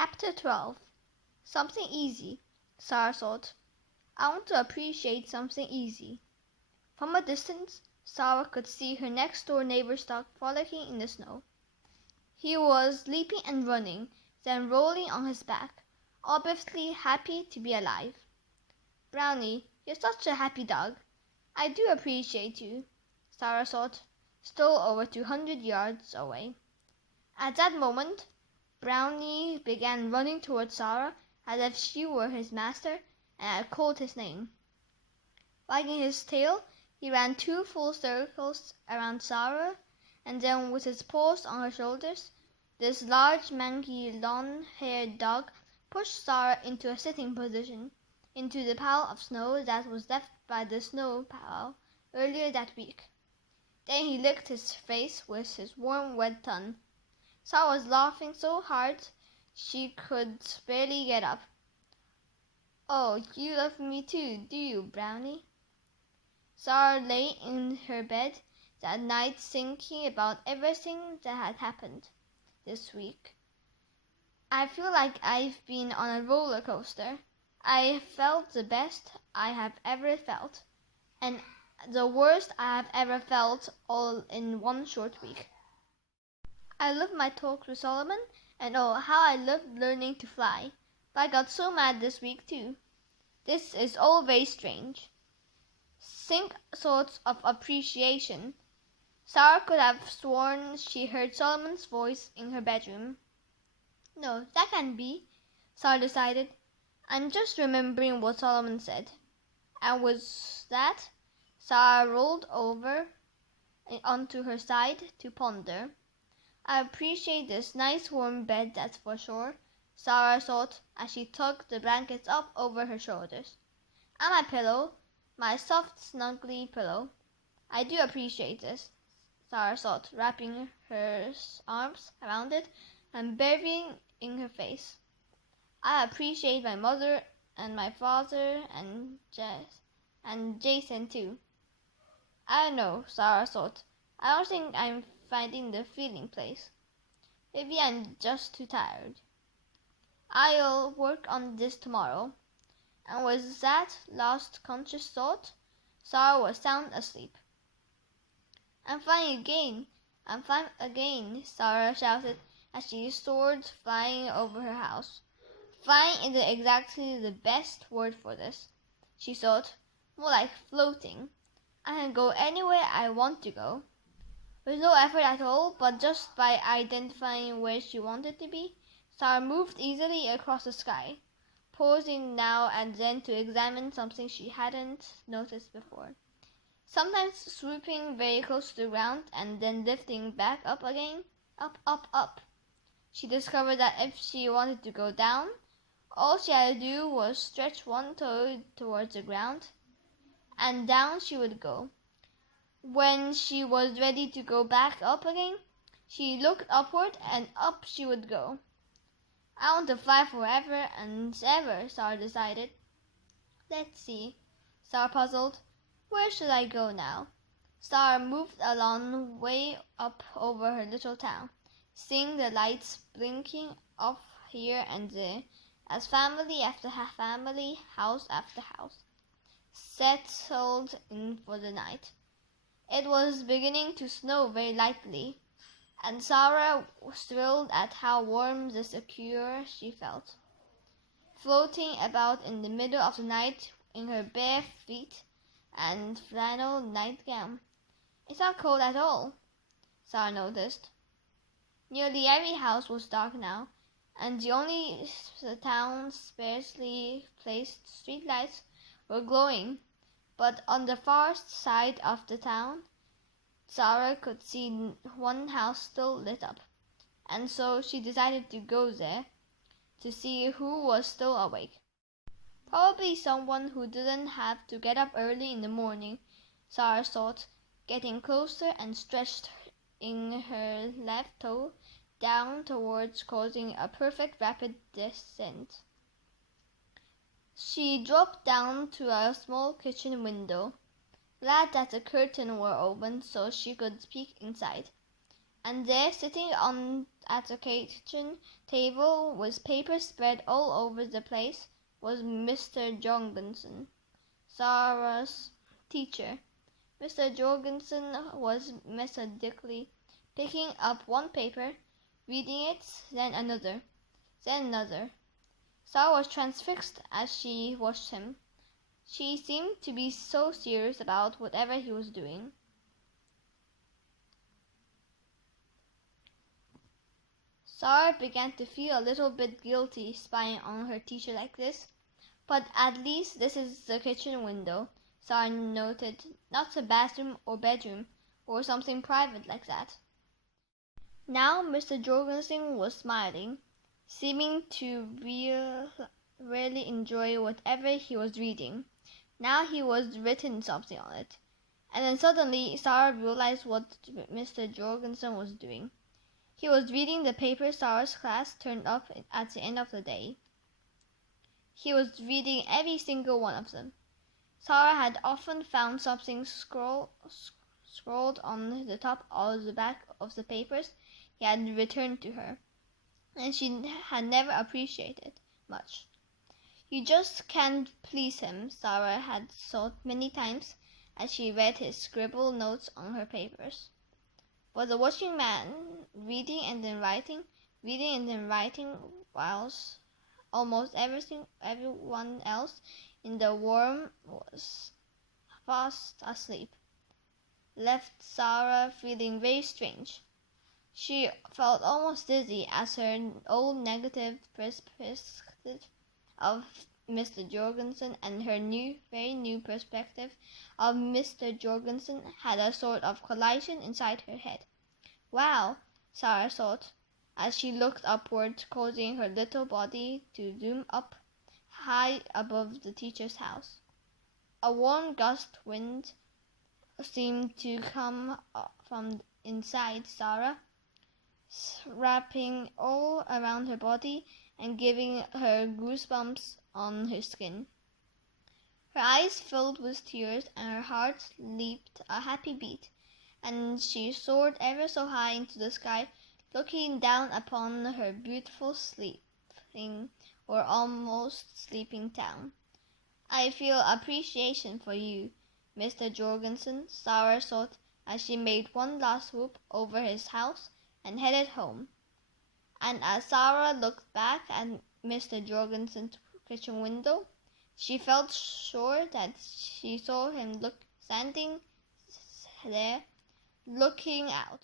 Chapter 12. Something easy, Sara thought. I want to appreciate something easy. From a distance, Sara could see her next-door neighbor's dog frolicking in the snow. He was leaping and running, then rolling on his back, obviously happy to be alive. Brownie, you're such a happy dog. I do appreciate you, Sara thought, still over 200 yards away. At that moment, Brownie began running towards Sara as if she were his master and had called his name. Wagging his tail, he ran 2 full circles around Sara, and then with his paws on her shoulders, this large, mangy, long-haired dog pushed Sara into a sitting position, into the pile of snow that was left by the snow plow earlier that week. Then he licked his face with his warm, wet tongue. Sara was laughing so hard she could barely get up. Oh, you love me too, do you, Brownie? Sara lay in her bed that night thinking about everything that had happened this week. I feel like I've been on a roller coaster. I felt the best I have ever felt, and the worst I have ever felt, all in one short week. I loved my talks with Solomon, and oh, how I loved learning to fly. But I got so mad this week too. This is all very strange. Think sorts of appreciation. Sara could have sworn she heard Solomon's voice in her bedroom. No, that can't be, Sara decided. I'm just remembering what Solomon said. And with that, Sara rolled over onto her side to ponder. I appreciate this nice warm bed, that's for sure, Sara thought as she tucked the blankets up over her shoulders. And my pillow, my soft, snuggly pillow. I do appreciate this, Sara thought, wrapping her arms around it and burying in her face. I appreciate my mother and my father and Jason too. I know, Sara thought. I don't think I'm finding the feeling place. Maybe I'm just too tired. I'll work on this tomorrow. And with that last conscious thought, Sara was sound asleep. I'm flying again! I'm flying again! Sara shouted as she soared flying over her house. Flying isn't exactly the best word for this, she thought. More like floating. I can go anywhere I want to go. With no effort at all, but just by identifying where she wanted to be, Sara moved easily across the sky, pausing now and then to examine something she hadn't noticed before. Sometimes swooping very close to the ground and then lifting back up again, up, up, up. She discovered that if she wanted to go down, all she had to do was stretch one toe towards the ground, and down she would go. When she was ready to go back up again, she looked upward and up she would go. I want to fly forever and ever, Sara decided. Let's see, Sara puzzled. Where should I go now? Sara moved along way up over her little town, seeing the lights blinking off here and there as family after family, house after house, settled in for the night. It was beginning to snow very lightly, and Sara was thrilled at how warm and secure she felt, floating about in the middle of the night in her bare feet and flannel nightgown. It's not cold at all, Sara noticed. Nearly every house was dark now, and the town's sparsely placed streetlights were glowing. But on the far side of the town, Sara could see one house still lit up, and so she decided to go there to see who was still awake. Probably someone who didn't have to get up early in the morning, Sara thought, getting closer and stretched in her left toe down towards causing a perfect rapid descent. She dropped down to a small kitchen window, glad that the curtains were open so she could peek inside. And there, sitting at the kitchen table with papers spread all over the place, was Mr. Jorgensen, Sara's teacher. Mr. Jorgensen was methodically picking up one paper, reading it, then another, then another. Sara was transfixed as she watched him. She seemed to be so serious about whatever he was doing. Sara began to feel a little bit guilty spying on her teacher like this. But at least this is the kitchen window, Sara noted, not a bathroom or bedroom or something private like that. Now Mr. Jorgensen was smiling, seeming to really enjoy whatever he was reading. Now he was written something on it. And then suddenly Sara realized what Mr. Jorgensen was doing. He was reading the paper Sara's class turned up at the end of the day. He was reading every single one of them. Sara had often found something scrawled on the top or the back of the papers he had returned to her, and she had never appreciated much. You just can't please him, Sara had thought many times as she read his scribbled notes on her papers. Was a watching man, reading and then writing, whilst almost everyone else in the room was fast asleep, left Sara feeling very strange. She felt almost dizzy as her old negative perspective of Mr. Jorgensen and her very new perspective of Mr. Jorgensen had a sort of collision inside her head. Wow, Sara thought, as she looked upward, causing her little body to zoom up high above the teacher's house. A warm gust wind seemed to come from inside Sara, wrapping all around her body and giving her goosebumps on her skin. Her eyes filled with tears and her heart leaped a happy beat, and she soared ever so high into the sky, looking down upon her beautiful sleeping or almost sleeping town. I feel appreciation for you, Mr. Jorgensen, Sara thought as she made one last swoop over his house and headed home. And as Sara looked back at Mr. Jorgensen's kitchen window, she felt sure that she saw him standing there, looking out.